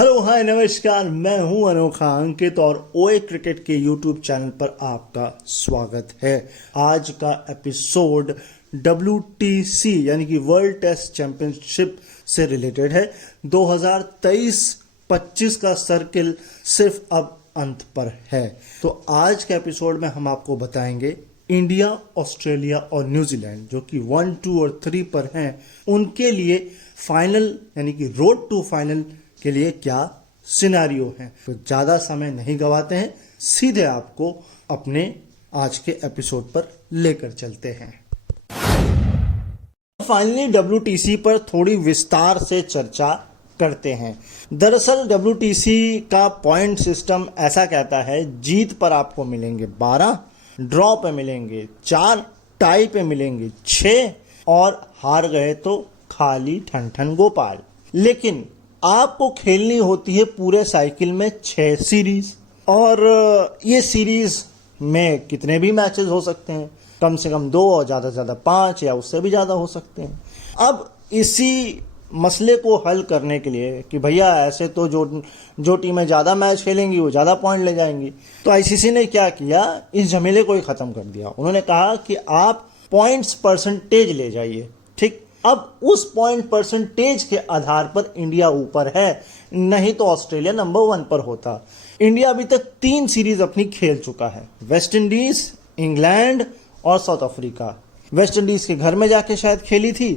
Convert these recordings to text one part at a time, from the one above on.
Hello hi नमस्कार, मैं हूं अनोखा अंकित और ओए क्रिकेट के यूट्यूब चैनल पर आपका स्वागत है। आज का एपिसोड WTC यानी कि वर्ल्ड टेस्ट चैंपियनशिप से रिलेटेड है। 2023-25 का सर्किल सिर्फ अब अंत पर है। तो आज के एपिसोड में हम आपको बताएंगे इंडिया, ऑस्ट्रेलिया और न्यूजीलैंड जो कि 1, 2 और 3 पर हैं, उनके लिए फाइनल यानी कि रोड टू फाइनल के लिए क्या सिनेरियो है। तो ज़्यादा समय नहीं गवाते हैं, सीधे आपको अपने आज के एपिसोड पर लेकर चलते हैं। फाइनली WTC पर थोड़ी विस्तार से चर्चा करते हैं। दरअसल WTC का पॉइंट सिस्टम ऐसा कहता है, जीत पर आपको मिलेंगे 12, ड्रॉ पे मिलेंगे 4, टाई पे मिलेंगे 6 और हार गए तो खाली ठन गोपाल। लेकिन आपको खेलनी होती है पूरे साइकिल में 6 सीरीज और ये सीरीज में कितने भी मैचेस हो सकते हैं, कम से कम 2 और ज़्यादा से ज़्यादा 5 या उससे भी ज़्यादा हो सकते हैं। अब इसी मसले को हल करने के लिए कि भैया ऐसे तो जो टीमें ज़्यादा मैच खेलेंगी वो ज़्यादा पॉइंट ले जाएंगी, तो ICC ने क्या किया, इस झमेले को ही ख़त्म कर दिया। उन्होंने कहा कि आप पॉइंट्स परसेंटेज ले जाइए। ठीक, अब उस पॉइंट परसेंटेज के आधार पर इंडिया ऊपर है, नहीं तो ऑस्ट्रेलिया नंबर 1 पर होता। इंडिया अभी तक 3 सीरीज अपनी खेल चुका है, वेस्ट इंडीज, इंग्लैंड और साउथ अफ्रीका। वेस्ट इंडीज के घर में जाके शायद खेली थी,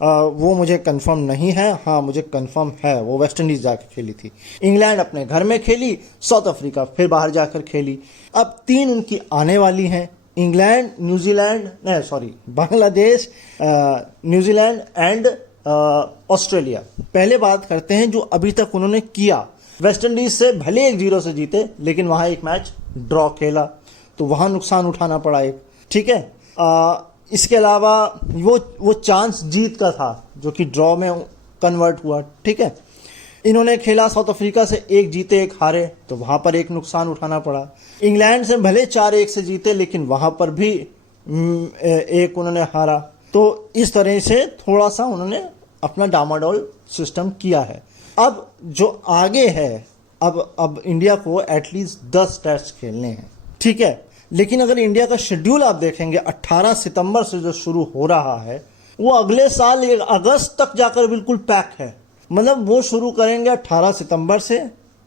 वो मुझे कंफर्म नहीं है। हाँ, मुझे कंफर्म है वो वेस्ट इंडीज जाके खेली थी। इंग्लैंड अपने घर में खेली, साउथ अफ्रीका फिर बाहर जाकर खेली। अब 3 उनकी आने वाली हैं, England, Bangladesh, New Zealand and Australia. पहले बात करते हैं जो अभी तक उन्होंने किया। वेस्ट इंडीज से भले 1-0 से जीते, लेकिन वहाँ एक मैच ड्रॉ खेला तो वहाँ नुकसान उठाना पड़ा एक। ठीक है, इसके अलावा वो चांस जीत का था जो कि ड्रॉ में कन्वर्ट हुआ। ठीक है, इन्होंने खेला साउथ अफ्रीका से, 1 जीते 1 हारे, तो वहाँ पर एक नुकसान उठाना पड़ा। इंग्लैंड से भले 4-1 से जीते, लेकिन वहाँ पर भी एक उन्होंने हारा। तो इस तरह से थोड़ा सा उन्होंने अपना डामाडोल सिस्टम किया है। अब जो आगे है, अब इंडिया को एटलीस्ट 10 टेस्ट खेलने हैं। ठीक है, लेकिन अगर इंडिया का शेड्यूल आप देखेंगे, 18 सितंबर से जो शुरू हो रहा है वो अगले साल 1 अगस्त तक जाकर बिल्कुल पैक है। मतलब वो शुरू करेंगे 18 सितंबर से।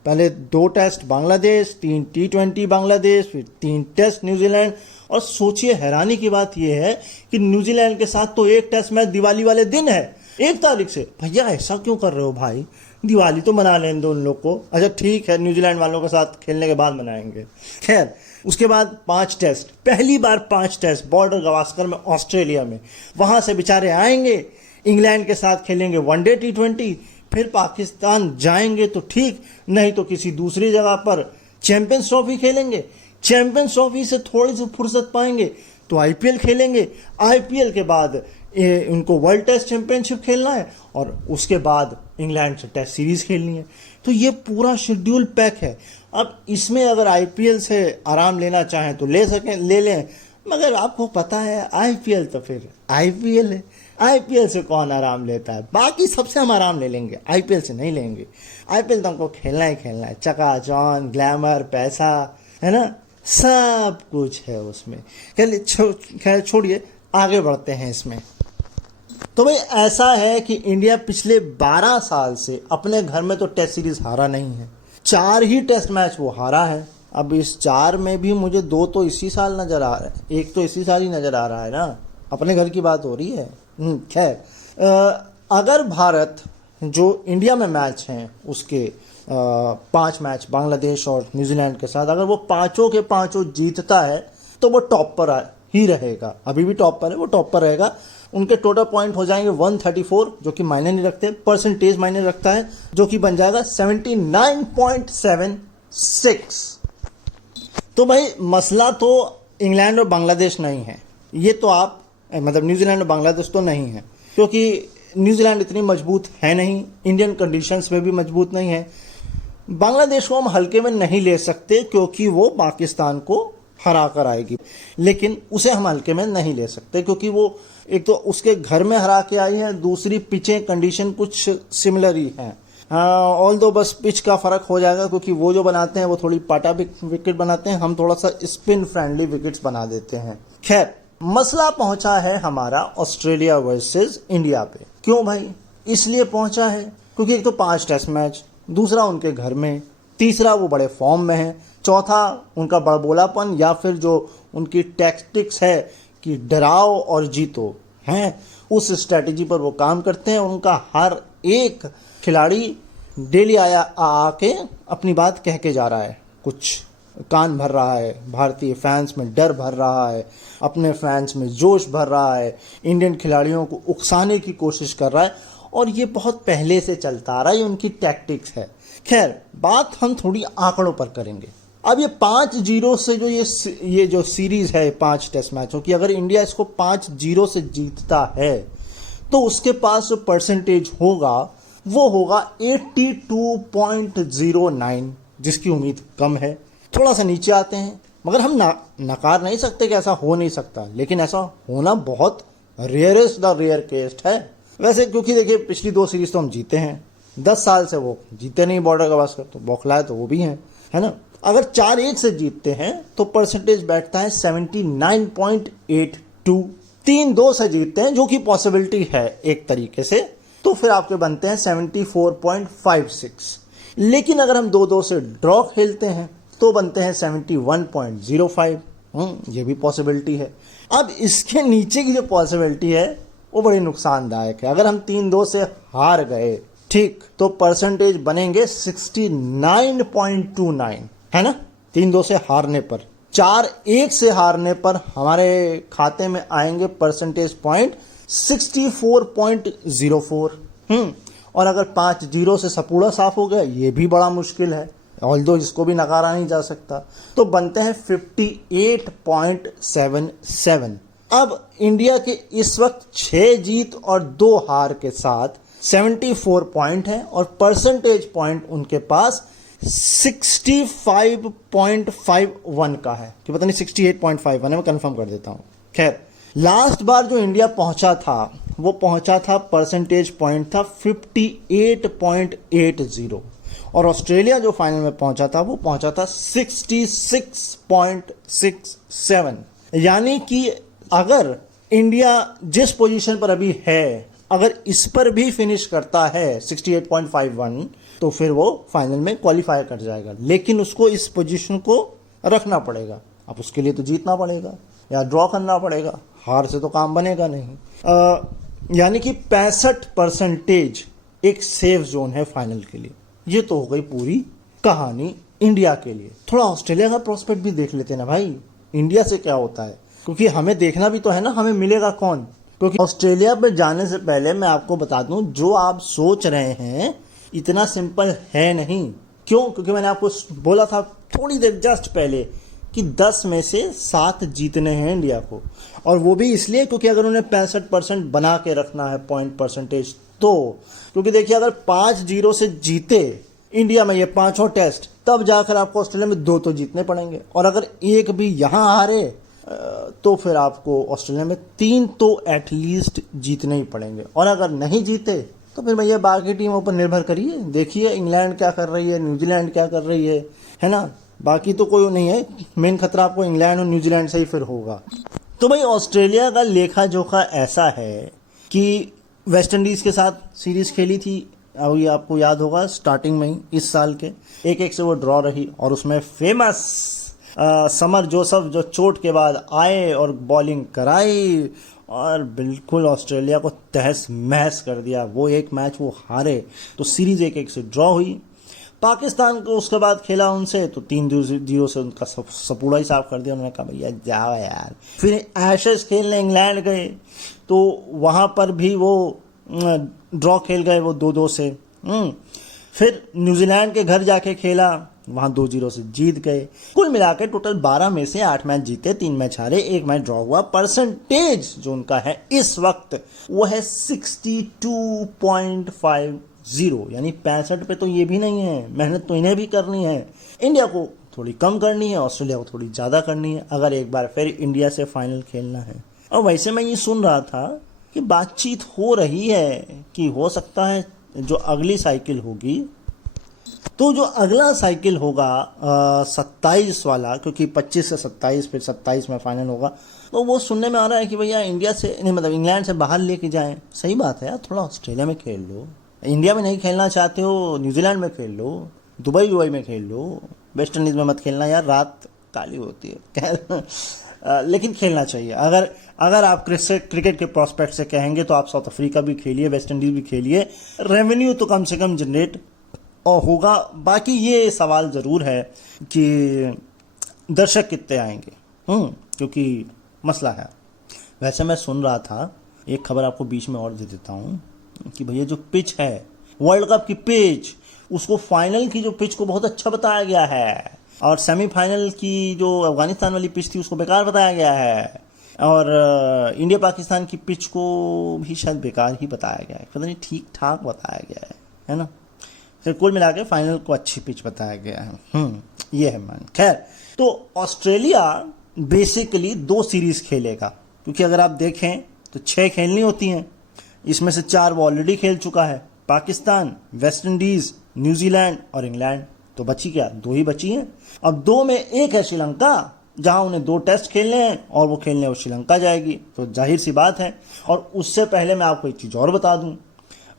पहले 2 टेस्ट बांग्लादेश, 3 T20 बांग्लादेश, फिर 3 टेस्ट न्यूजीलैंड। और सोचिए, हैरानी की बात यह है कि न्यूजीलैंड के साथ तो 1 टेस्ट मैच दिवाली वाले दिन है, 1 तारीख से। भैया ऐसा क्यों कर रहे हो भाई, दिवाली तो मना लें दो उन लोग को। अच्छा ठीक है, न्यूजीलैंड वालों के साथ खेलने के बाद मनाएंगे। खैर, उसके बाद 5 टेस्ट, पहली बार 5 टेस्ट बॉर्डर गवास्कर में, ऑस्ट्रेलिया में। वहां से बेचारे आएंगे, इंग्लैंड के सात खेलेंगे वनडे T20, फिर पाकिस्तान जाएंगे तो ठीक, नहीं तो किसी दूसरी जगह पर चैंपियंस ट्रॉफी खेलेंगे। चैंपियंस ट्रॉफी से थोड़ी सी फुर्सत पाएंगे तो IPL खेलेंगे। IPL के बाद उनको वर्ल्ड टेस्ट चैंपियनशिप खेलना है और उसके बाद इंग्लैंड से टेस्ट सीरीज खेलनी है। तो ये पूरा शेड्यूल पैक है। अब इसमें अगर IPL से आराम लेना चाहें तो ले लें, मगर आपको पता है IPL तो फिर IPL है। IPL से कौन आराम लेता है, बाकी सबसे हम आराम ले लेंगे, IPL से नहीं लेंगे। IPL तो हमको खेलना ही खेलना है, चकाचौंध, ग्लैमर, पैसा, है ना, सब कुछ है उसमें। खैर छोड़िए, आगे बढ़ते हैं इसमें। तो भाई ऐसा है कि इंडिया पिछले 12 साल से अपने घर में तो टेस्ट सीरीज हारा नहीं है। 4 ही टेस्ट मैच वो हारा है। अब इस 4 में भी मुझे 2 तो इसी साल नजर आ रहा है, 1 तो इसी साल ही नजर आ रहा है ना, अपने घर की बात हो रही है। खैर, अगर भारत जो इंडिया में मैच हैं उसके 5 मैच बांग्लादेश और न्यूजीलैंड के साथ, अगर वो 5 के 5 जीतता है तो वो टॉप पर ही रहेगा। अभी भी टॉप पर है, वो टॉप पर रहेगा। उनके टोटल पॉइंट हो जाएंगे 134, जो कि मायने नहीं रखते, परसेंटेज मायने रखता है, जो कि बन जाएगा 79.76। तो भाई मसला तो इंग्लैंड और बांग्लादेश नहीं है, ये तो आप मतलब न्यूजीलैंड और बांग्लादेश तो नहीं है, क्योंकि न्यूजीलैंड इतनी मजबूत है नहीं, इंडियन कंडीशंस में भी मजबूत नहीं है। बांग्लादेश को हम हल्के में नहीं ले सकते क्योंकि वो पाकिस्तान को हरा कर आएगी, लेकिन उसे हम हल्के में नहीं ले सकते क्योंकि वो एक तो उसके घर में हरा के आई है, दूसरी पिचें कंडीशन कुछ सिमिलर ही हैं। ऑल दो बस पिच का फ़र्क हो जाएगा, क्योंकि वो जो बनाते हैं वो थोड़ी पाटा विकेट बनाते हैं, हम थोड़ा सा स्पिन फ्रेंडली विकेट्स बना देते हैं। खैर, मसला पहुंचा है हमारा ऑस्ट्रेलिया वर्सेस इंडिया पे। क्यों भाई? इसलिए पहुंचा है क्योंकि एक तो 5 टेस्ट मैच, दूसरा उनके घर में, तीसरा वो बड़े फॉर्म में है, चौथा उनका बड़बोलापन या फिर जो उनकी टैक्टिक्स है कि डराओ और जीतो हैं, उस स्ट्रेटेजी पर वो काम करते हैं। उनका हर एक खिलाड़ी डेली आके अपनी बात कह के जा रहा है, कुछ कान भर रहा है, भारतीय फैंस में डर भर रहा है, अपने फैंस में जोश भर रहा है, इंडियन खिलाड़ियों को उकसाने की कोशिश कर रहा है, और ये बहुत पहले से चलता आ रहा है, ये उनकी टैक्टिक्स है। खैर, बात हम थोड़ी आंकड़ों पर करेंगे। अब ये 5-0 से जो ये जो सीरीज है 5 टेस्ट मैचों की, अगर इंडिया इसको 5-0 से जीतता है तो उसके पास जो परसेंटेज होगा वो होगा 82.09, जिसकी उम्मीद कम है। थोड़ा सा नीचे आते हैं, मगर हम नकार नहीं सकते कि ऐसा हो नहीं सकता, लेकिन ऐसा होना बहुत रेयरेस्ट द रेयर केस है वैसे, क्योंकि देखिए पिछली 2 सीरीज तो हम जीते हैं, 10 साल से वो जीते नहीं बॉर्डर गावस्कर, तो बौखलाए तो वो भी हैं, है ना। अगर 4-1 से जीतते हैं तो परसेंटेज बैठता है 79.82। 3-2 से जीतते हैं, जो कि पॉसिबिलिटी है एक तरीके से, तो फिर आपके बनते हैं 74.56। लेकिन अगर हम 2-2 से ड्रॉ खेलते हैं तो बनते हैं 71.05। ये भी पॉसिबिलिटी है। अब इसके नीचे की जो पॉसिबिलिटी है वो बड़ी नुकसानदायक है। अगर हम 3-2 से हार गए, ठीक, तो परसेंटेज बनेंगे 69.29, है ना। 3-2 से हारने पर, 4-1 से हारने पर हमारे खाते में आएंगे परसेंटेज पॉइंट 64.04। और अगर 5-0 से सपूड़ा साफ हो गया, ये भी बड़ा मुश्किल है, ऑल्दो इसको भी नकारा नहीं जा सकता, तो बनते हैं 58.77। अब इंडिया के इस वक्त 6 जीत और 2 हार के साथ 74 पॉइंट है, और परसेंटेज पॉइंट उनके पास 65.51 का है, कि पता नहीं 68.51 है, मैं कंफर्म कर देता हूं। खैर, लास्ट बार जो इंडिया पहुंचा था वो पहुंचा था, परसेंटेज पॉइंट था 58.80, और ऑस्ट्रेलिया जो फाइनल में पहुंचा था वो पहुंचा था 66.67। यानी कि अगर इंडिया जिस पोजीशन पर अभी है, अगर इस पर भी फिनिश करता है 68.51, तो फिर वो फाइनल में क्वालिफाई कर जाएगा। लेकिन उसको इस पोजीशन को रखना पड़ेगा। अब उसके लिए तो जीतना पड़ेगा या ड्रॉ करना पड़ेगा, हार से तो काम बनेगा नहीं। यानी कि 65% एक सेफ जोन है फाइनल के लिए। ये तो हो गई पूरी कहानी इंडिया के लिए। थोड़ा ऑस्ट्रेलिया का प्रोस्पेक्ट भी देख लेते ना भाई, इंडिया से क्या होता है, क्योंकि हमें देखना भी तो है ना, हमें मिलेगा कौन। क्योंकि ऑस्ट्रेलिया पे जाने से पहले मैं आपको बता दूं, जो आप सोच रहे हैं इतना सिंपल है नहीं। क्यों? क्योंकि मैंने आपको बोला था थोड़ी देर जस्ट पहले कि 10 में से 7 जीतने हैं इंडिया को, और वो भी इसलिए क्योंकि अगर उन्हें 65% बना के रखना है पॉइंट परसेंटेज, तो क्योंकि देखिए अगर 5-0 से जीते इंडिया में ये 5 टेस्ट, तब जाकर आपको ऑस्ट्रेलिया में 2 तो जीतने पड़ेंगे, और अगर एक भी यहाँ हारे तो फिर आपको ऑस्ट्रेलिया में 3 तो एटलीस्ट जीतने ही पड़ेंगे। और अगर नहीं जीते तो फिर भैया बाकी टीमों पर निर्भर करिए, देखिए इंग्लैंड क्या कर रही है, न्यूजीलैंड क्या कर रही है ना। बाकी तो कोई नहीं है, मेन खतरा आपको इंग्लैंड और न्यूजीलैंड से ही फिर होगा। तो भाई ऑस्ट्रेलिया का लेखा जोखा ऐसा है कि वेस्ट इंडीज़ के साथ सीरीज़ खेली थी, अभी आपको याद होगा स्टार्टिंग में ही इस साल के 1-1 से वो ड्रॉ रही, और उसमें फेमस समर जोसेफ जो चोट के बाद आए और बॉलिंग कराई और बिल्कुल ऑस्ट्रेलिया को तहस महस कर दिया। वो एक मैच वो हारे तो सीरीज़ 1-1 से ड्रॉ हुई। पाकिस्तान को उसके बाद खेला उनसे तो 3-0 से उनका सपूड़ा ही साफ कर दिया। उन्होंने कहा भैया जाओ यार। फिर एशेज खेलने इंग्लैंड गए तो वहाँ पर भी वो ड्रॉ खेल गए वो 2-2 से। फिर न्यूजीलैंड के घर जाके खेला, वहाँ 2-0 से जीत गए। कुल मिलाकर टोटल 12 में से 8 मैच जीते, 3 मैच हारे, 1 मैच ड्रॉ हुआ। परसेंटेज जो उनका है इस वक्त वो है 62.50, यानी 65 पे तो ये भी नहीं है। मेहनत तो इन्हें भी करनी है, इंडिया को थोड़ी कम करनी है, ऑस्ट्रेलिया को थोड़ी ज़्यादा करनी है, अगर एक बार फिर इंडिया से फाइनल खेलना है। और वैसे मैं ये सुन रहा था कि बातचीत हो रही है कि हो सकता है जो अगली साइकिल होगी, तो जो अगला साइकिल होगा 27 वाला, क्योंकि 25 से 27 फिर 27 में फाइनल होगा, तो वो सुनने में आ रहा है कि भैया इंडिया से नहीं, मतलब इंग्लैंड से बाहर लेके जाएं। सही बात है यार, थोड़ा ऑस्ट्रेलिया में खेल लो। इंडिया में नहीं खेलना चाहते हो, न्यूजीलैंड में खेल लो, दुबई में खेल लो, वेस्ट इंडीज़ में मत खेलना यार, रात काली होती है। लेकिन खेलना चाहिए। अगर आप क्रिकेट के प्रोस्पेक्ट से कहेंगे तो आप साउथ अफ्रीका भी खेलिए, वेस्ट इंडीज़ भी खेलिए, रेवेन्यू तो कम से कम जनरेट और होगा। बाकी ये सवाल ज़रूर है कि दर्शक कितने आएंगे, क्योंकि मसला है। वैसे मैं सुन रहा था, एक खबर आपको बीच में और दे देता हूँ, कि भैया जो पिच है वर्ल्ड कप की पिच, उसको फाइनल की जो पिच को बहुत अच्छा बताया गया है, और सेमीफाइनल की जो अफगानिस्तान वाली पिच थी उसको बेकार बताया गया है, और इंडिया पाकिस्तान की पिच को भी शायद बेकार ही बताया गया है, पता नहीं ठीक ठाक बताया गया है ना। फिर कुल मिला के फाइनल को अच्छी पिच बताया गया है। ये है मान। खैर, तो ऑस्ट्रेलिया बेसिकली 2 सीरीज खेलेगा, क्योंकि अगर आप देखें तो 6 खेलनी होती हैं, इसमें से 4 वो ऑलरेडी खेल चुका है। पाकिस्तान, वेस्ट इंडीज, न्यूजीलैंड और इंग्लैंड, तो बची क्या, 2 ही बची हैं। अब 2 में एक है श्रीलंका, जहां उन्हें 2 टेस्ट खेलने हैं और वो खेलने वो श्रीलंका जाएगी, तो जाहिर सी बात है। और उससे पहले मैं आपको एक चीज़ और बता दूं,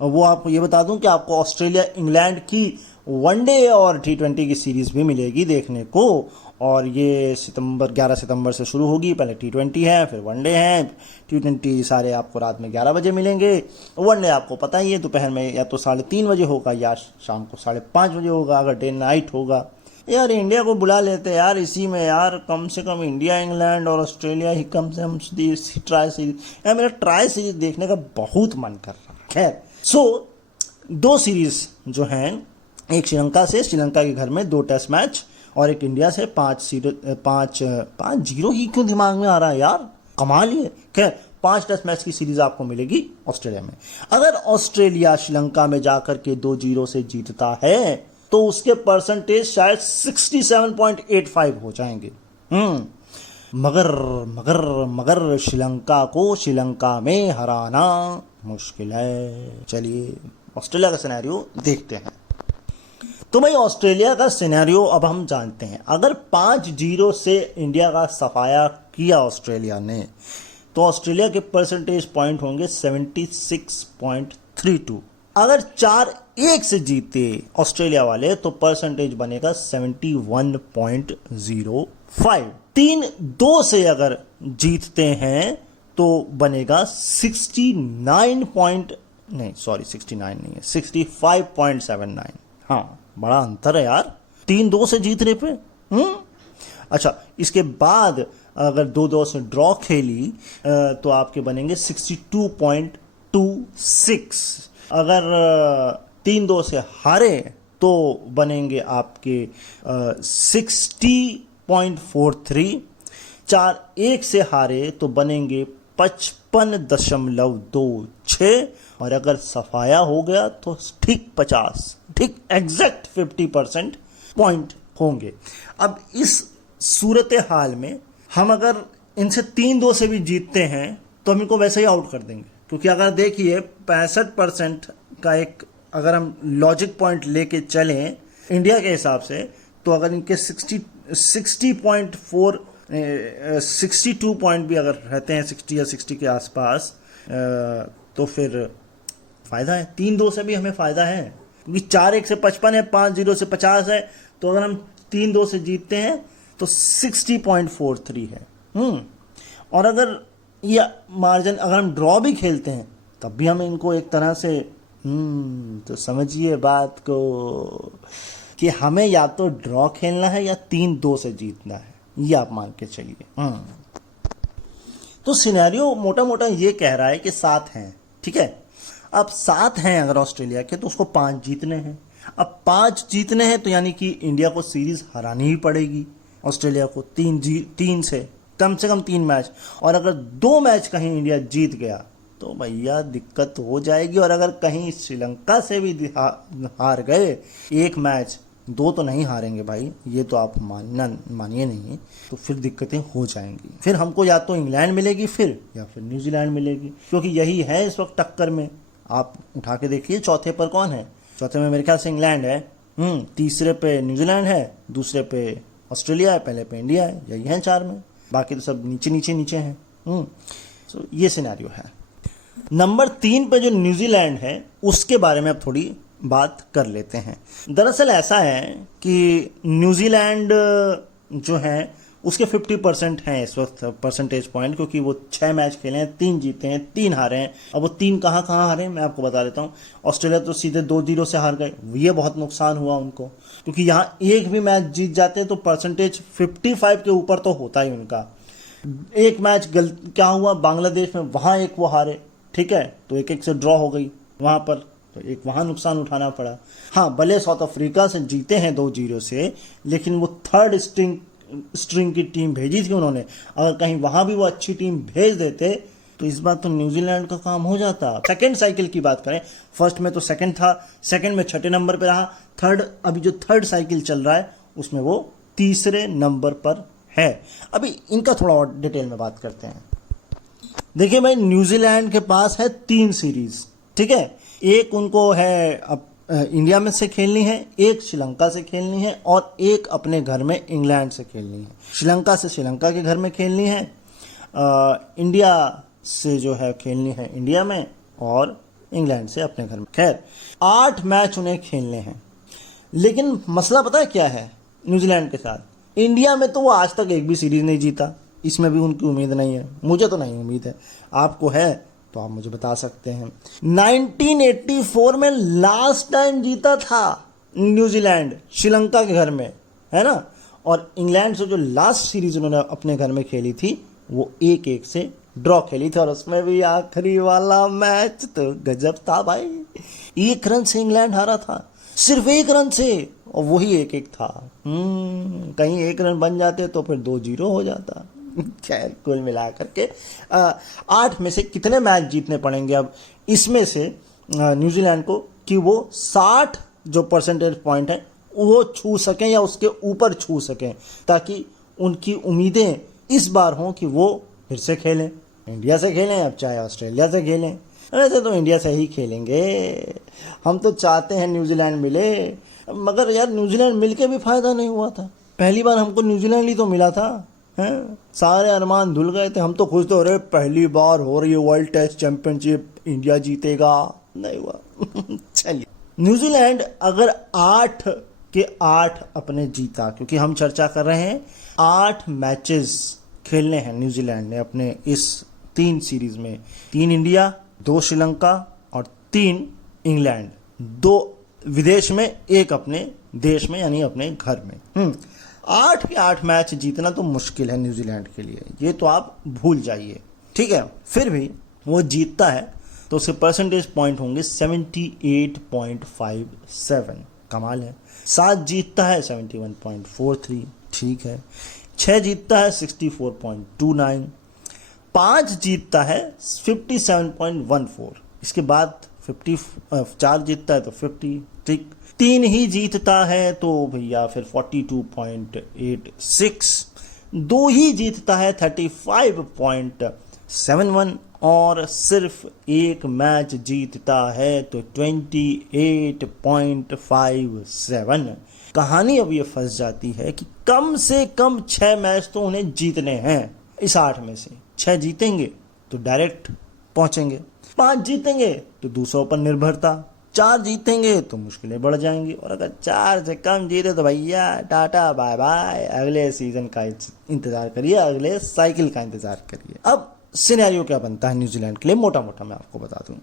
वो आपको ये बता दूं कि आपको ऑस्ट्रेलिया इंग्लैंड की वनडे और T20 की सीरीज भी मिलेगी देखने को, और ये 11 सितंबर से शुरू होगी। पहले T20 है, फिर वनडे है। T20 सारे आपको रात में 11 बजे मिलेंगे, वनडे आपको पता ही है दोपहर में या तो 3:30 बजे होगा या शाम को 5:30 बजे होगा, अगर डे नाइट होगा। यार इंडिया को बुला लेते यार इसी में यार, कम से कम इंडिया, इंग्लैंड और ऑस्ट्रेलिया ही कम से कम ट्राई सीरीज, यार मेरा ट्राई सीरीज देखने का बहुत मन कर रहा है। खैर, सो 2 सीरीज जो हैं, एक श्रीलंका से, श्रीलंका के घर में 2 टेस्ट मैच, और एक इंडिया से 5-0 ही क्यों दिमाग में आ रहा है यार, कमाल ही है। खैर, 5 टेस्ट मैच की सीरीज आपको मिलेगी ऑस्ट्रेलिया में। अगर ऑस्ट्रेलिया श्रीलंका में जाकर के 2-0 से जीतता है तो उसके परसेंटेज शायद 67.85 हो जाएंगे। मगर श्रीलंका को श्रीलंका में हराना मुश्किल है। चलिए ऑस्ट्रेलिया का सिनेरियो देखते हैं। तो भाई ऑस्ट्रेलिया का सिनेरियो अब हम जानते हैं। अगर 5-0 से इंडिया का सफाया किया ऑस्ट्रेलिया ने, तो ऑस्ट्रेलिया के परसेंटेज पॉइंट होंगे 76.32। अगर 4-1 से जीते ऑस्ट्रेलिया वाले तो परसेंटेज बनेगा 71.05। 3-2 से अगर जीतते हैं तो बनेगा 65.79। हाँ, बड़ा अंतर है यार 3-2 से जीतने पे। अच्छा, इसके बाद अगर 2-2 से ड्रॉ खेली तो आपके बनेंगे 62.26। अगर 3-2 से हारे तो बनेंगे आपके 60.43। 4-1 से हारे तो बनेंगे 55.26। और अगर सफाया हो गया तो ठीक 50, ठीक एग्जैक्ट 50% पॉइंट होंगे। अब इस सूरत हाल में हम अगर इनसे 3-2 से भी जीतते हैं तो हम इनको वैसे ही आउट कर देंगे, क्योंकि अगर देखिए 65% का एक अगर हम लॉजिक पॉइंट लेके चलें इंडिया के हिसाब से, तो अगर इनके 62 पॉइंट भी अगर रहते हैं 60 या 60 के आसपास, तो फिर फ़ायदा है। 3-2 से भी हमें फ़ायदा है, क्योंकि 4-1 से 55 है, 5-0 से 50 है, तो अगर हम 3-2 से जीतते हैं तो 60.43 है। और अगर ये मार्जिन अगर हम ड्रॉ भी खेलते हैं तब भी हम इनको एक तरह से तो समझिए बात को कि हमें या तो ड्रॉ खेलना है या 3-2 से जीतना है, ये आप मान के चलिए। तो सिनेरियो मोटा मोटा ये कह रहा है कि 7 हैं, ठीक है। अब 7 हैं अगर ऑस्ट्रेलिया के, तो उसको 5 जीतने हैं। अब 5 जीतने हैं तो यानी कि इंडिया को सीरीज हरानी ही पड़ेगी ऑस्ट्रेलिया को 3 से कम 3 मैच। और अगर 2 मैच कहीं इंडिया जीत गया तो भैया दिक्कत हो जाएगी। और अगर कहीं श्रीलंका से भी हार गए 1 मैच, 2 तो नहीं हारेंगे भाई, ये तो आप मानिए नहीं, तो फिर दिक्कतें हो जाएंगी। फिर हमको या तो इंग्लैंड मिलेगी फिर, या फिर न्यूजीलैंड मिलेगी, क्योंकि यही है इस वक्त टक्कर में। आप उठा के देखिए चौथे पर कौन है। चौथे में मेरे ख्याल से इंग्लैंड है, तीसरे पे न्यूजीलैंड है, दूसरे पे ऑस्ट्रेलिया है, पहले पे इंडिया है। यही है 4 में, बाकी तो सब नीचे नीचे नीचे हैं। तो ये सिनेरियो है। नंबर 3 पे जो न्यूजीलैंड है उसके बारे में अब थोड़ी बात कर लेते हैं। दरअसल ऐसा है कि न्यूजीलैंड जो है उसके 50% हैं इस वक्त परसेंटेज पॉइंट, क्योंकि वो 6 मैच खेले हैं, 3 जीते हैं, 3 हारे हैं। अब वो 3 कहाँ हारे हैं मैं आपको बता देता हूँ। ऑस्ट्रेलिया तो सीधे 2-0 से हार गए, ये बहुत नुकसान हुआ उनको, क्योंकि यहाँ एक भी मैच जीत जाते तो परसेंटेज 55 के ऊपर तो होता ही उनका। एक मैच क्या हुआ बांग्लादेश में, वहाँ एक वो हारे, ठीक है, तो 1-1 से ड्रॉ हो गई वहाँ पर, तो एक वहाँ नुकसान उठाना पड़ा। हाँ, भले साउथ अफ्रीका से जीते हैं 2-0 से, लेकिन वो थर्ड स्ट्रिंग की टीम भेजी थी उन्होंने। अगर कहीं वहां भी वो अच्छी टीम भेज देते तो इस बार तो न्यूजीलैंड का काम हो जाता। सेकंड साइकिल की बात करें, फर्स्ट में तो सेकंड था, सेकंड में 6ठे नंबर पे रहा, थर्ड अभी जो थर्ड साइकिल चल रहा है उसमें वो 3रे नंबर पर है। अभी इनका थोड़ा और डिटेल में बात करते हैं। देखिए भाई, न्यूजीलैंड के पास है 3 सीरीज, ठीक है। एक उनको है अब इंडिया में से खेलनी है, एक श्रीलंका से खेलनी है, और एक अपने घर में इंग्लैंड से खेलनी है। श्रीलंका से श्रीलंका के घर में खेलनी है, इंडिया से जो है खेलनी है इंडिया में, और इंग्लैंड से अपने घर में। खैर 8 मैच उन्हें खेलने हैं। लेकिन मसला पता है क्या है न्यूजीलैंड के साथ? इंडिया में तो वो आज तक एक भी सीरीज नहीं जीता, इसमें भी उनकी उम्मीद नहीं है। मुझे तो नहीं उम्मीद है, आपको है तो आप मुझे बता सकते हैं। 1984 में लास्ट टाइम जीता था न्यूजीलैंड श्रीलंका के घर में, है ना। और इंग्लैंड से जो लास्ट सीरीज उन्होंने अपने घर में खेली थी वो 1-1 से ड्रॉ खेली थी, और उसमें भी आखिरी वाला मैच तो गजब था भाई। 1 रन से इंग्लैंड हारा था, सिर्फ 1 रन से, और वही 1-1 था। कहीं 1 रन बन जाते तो फिर 2-0 हो जाता। खैर कुल मिलाकर के 8 में से कितने मैच जीतने पड़ेंगे अब इसमें से न्यूजीलैंड को कि वो 60 जो परसेंटेज पॉइंट है वो छू सकें या उसके ऊपर छू सकें, ताकि उनकी उम्मीदें इस बार हों कि वो फिर से खेलें, इंडिया से खेलें, अब चाहे ऑस्ट्रेलिया से खेलें। वैसे तो इंडिया से ही खेलेंगे, हम तो चाहते हैं न्यूजीलैंड मिले, मगर यार न्यूजीलैंड मिलके भी फायदा नहीं हुआ था। पहली बार हमको न्यूजीलैंड ही तो मिला था, हैं? सारे अरमान धुल गए थे। हम तो खुश तो रहे, पहली बार हो रही है वर्ल्ड टेस्ट चैंपियनशिप, इंडिया जीतेगा, नहीं हुआ। चलिए, न्यूजीलैंड अगर 8 के 8 अपने जीता, क्योंकि हम चर्चा कर रहे हैं 8 मैचेस खेलने हैं न्यूजीलैंड ने अपने इस 3 सीरीज में, 3 इंडिया, 2 श्रीलंका और 3 इंग्लैंड, 2 विदेश में, 1 अपने देश में यानी अपने घर में। 8 के 8 मैच जीतना तो मुश्किल है न्यूजीलैंड के लिए, ये तो आप भूल जाइए, ठीक है। फिर भी वो जीतता है तो उसके परसेंटेज पॉइंट होंगे 78.57, कमाल है। 7 जीतता है 71.43, ठीक है। 6 जीतता है 64.29, 5 जीतता है 57.14, इसके बाद 4 जीतता है तो 50, ठीक। 3 ही जीतता है तो भैया फिर 42.86, 2 ही जीतता है 35.71, और सिर्फ 1 मैच जीतता है तो 28.57। कहानी अब ये फंस जाती है कि कम से कम 6 मैच तो उन्हें जीतने हैं। इस 8 में से 6 जीतेंगे तो डायरेक्ट पहुंचेंगे, 5 जीतेंगे तो दूसरों पर निर्भरता, 4 जीतेंगे तो मुश्किलें बढ़ जाएंगी, और अगर 4 से कम जीते तो भैया टाटा बाय बाय, अगले सीजन का इंतजार करिए, अगले साइकिल का इंतजार करिए। अब सिनेरियो क्या बनता है न्यूजीलैंड के लिए, मोटा मोटा मैं आपको बता दूं।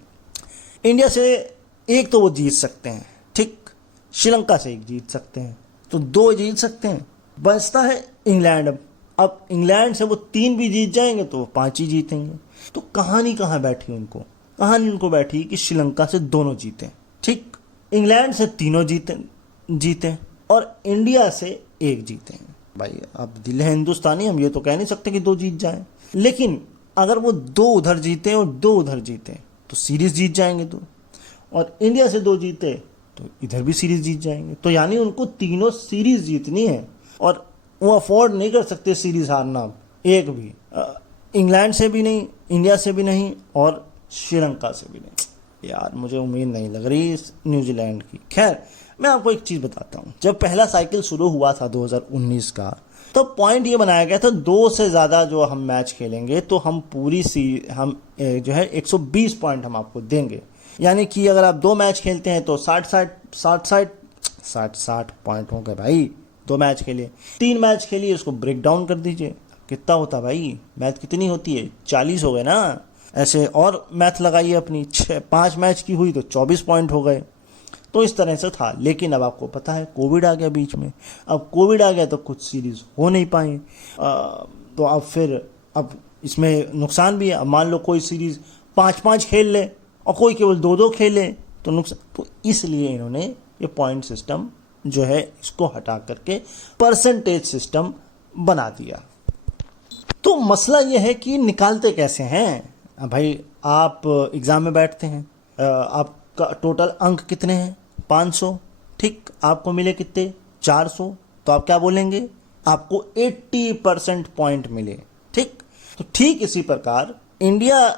इंडिया से 1 तो वो जीत सकते हैं, ठीक। श्रीलंका से 1 जीत सकते हैं, तो 2 जीत सकते हैं। बचता है इंग्लैंड। अब इंग्लैंड से वो 3 भी जीत जाएंगे तो वो 5 ही जीतेंगे। तो कहानी कहाँ बैठी उनको? कहानी उनको बैठी कि श्रीलंका से दोनों जीते, ठीक। इंग्लैंड से तीनों जीते और इंडिया से 1 जीते। भाई अब दिल है हिंदुस्तानी, हम ये तो कह नहीं सकते कि 2 जीत जाएं, लेकिन अगर वो 2 उधर जीते और 2 उधर जीते तो सीरीज जीत जाएंगे 2, और इंडिया से 2 जीते तो इधर भी सीरीज जीत जाएंगे। तो यानी उनको तीनों सीरीज जीतनी है, और वो अफोर्ड नहीं कर सकते सीरीज हारना एक भी, इंग्लैंड से भी नहीं, इंडिया से भी नहीं, और श्रीलंका से भी नहीं। यार मुझे उम्मीद नहीं लग रही इस न्यूजीलैंड की। खैर मैं आपको एक चीज़ बताता हूँ, जब पहला साइकिल शुरू हुआ था 2019 का, तो पॉइंट ये बनाया गया था 2 से ज़्यादा जो हम मैच खेलेंगे तो हम पूरी हम जो है 120 पॉइंट हम आपको देंगे। यानी कि अगर आप 2 मैच खेलते हैं तो 60 पॉइंट हो गए भाई। 2 मैच खेलिए, 3 मैच खेलिए, उसको ब्रेक डाउन कर दीजिए, कितना होता भाई, मैच कितनी होती है, 40 हो गए ना। ऐसे और मैथ लगाइए अपनी, 5 मैच की हुई तो 24 पॉइंट हो गए। तो इस तरह से था। लेकिन अब आपको पता है कोविड आ गया बीच में, अब कोविड आ गया तो कुछ सीरीज हो नहीं पाई। तो अब इसमें नुकसान भी है। अब मान लो कोई सीरीज 5-5 खेल ले और कोई केवल 2-2 खेले तो नुकसान। तो इसलिए इन्होंने ये पॉइंट सिस्टम जो है इसको हटा करके परसेंटेज सिस्टम बना दिया। तो मसला ये है कि निकालते कैसे हैं भाई। आप एग्ज़ाम में बैठते हैं, आपका टोटल अंक कितने हैं, 500, ठीक, आपको मिले कितने, 400, तो आप क्या बोलेंगे, आपको 80% पॉइंट मिले, ठीक। तो ठीक इसी प्रकार इंडिया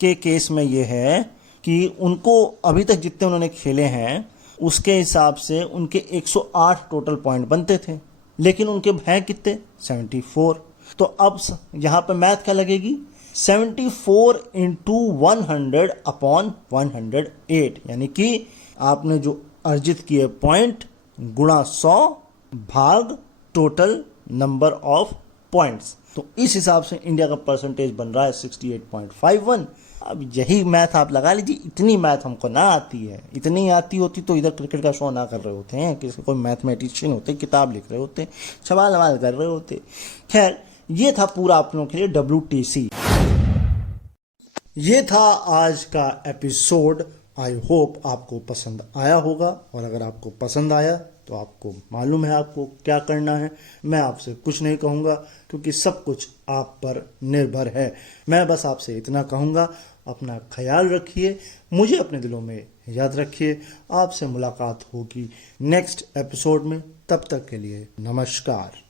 के केस में ये है कि उनको अभी तक जितने उन्होंने खेले हैं उसके हिसाब से उनके 108 टोटल पॉइंट बनते थे, लेकिन उनके हैं कितने, 74। तो अब यहाँ पे मैथ क्या लगेगी, 74 इंटू 100 अपॉन 108, यानी कि आपने जो अर्जित किए पॉइंट गुणा 100 भाग टोटल नंबर ऑफ पॉइंट्स। तो इस हिसाब से इंडिया का परसेंटेज बन रहा है 68.51। अब यही मैथ आप लगा लीजिए। इतनी मैथ हमको ना आती है, इतनी आती होती तो इधर क्रिकेट का शो ना कर रहे होते हैं, किसी कोई मैथमेटिशियन होते, किताब लिख रहे होते, सवाल नवाल कर रहे होते। खैर ये था पूरा आप लोगों के लिए WTC। ये था आज का एपिसोड। आई होप आपको पसंद आया होगा, और अगर आपको पसंद आया तो आपको मालूम है आपको क्या करना है। मैं आपसे कुछ नहीं कहूँगा क्योंकि सब कुछ आप पर निर्भर है। मैं बस आपसे इतना कहूँगा, अपना ख्याल रखिए, मुझे अपने दिलों में याद रखिए। आपसे मुलाकात होगी नेक्स्ट एपिसोड में, तब तक के लिए नमस्कार।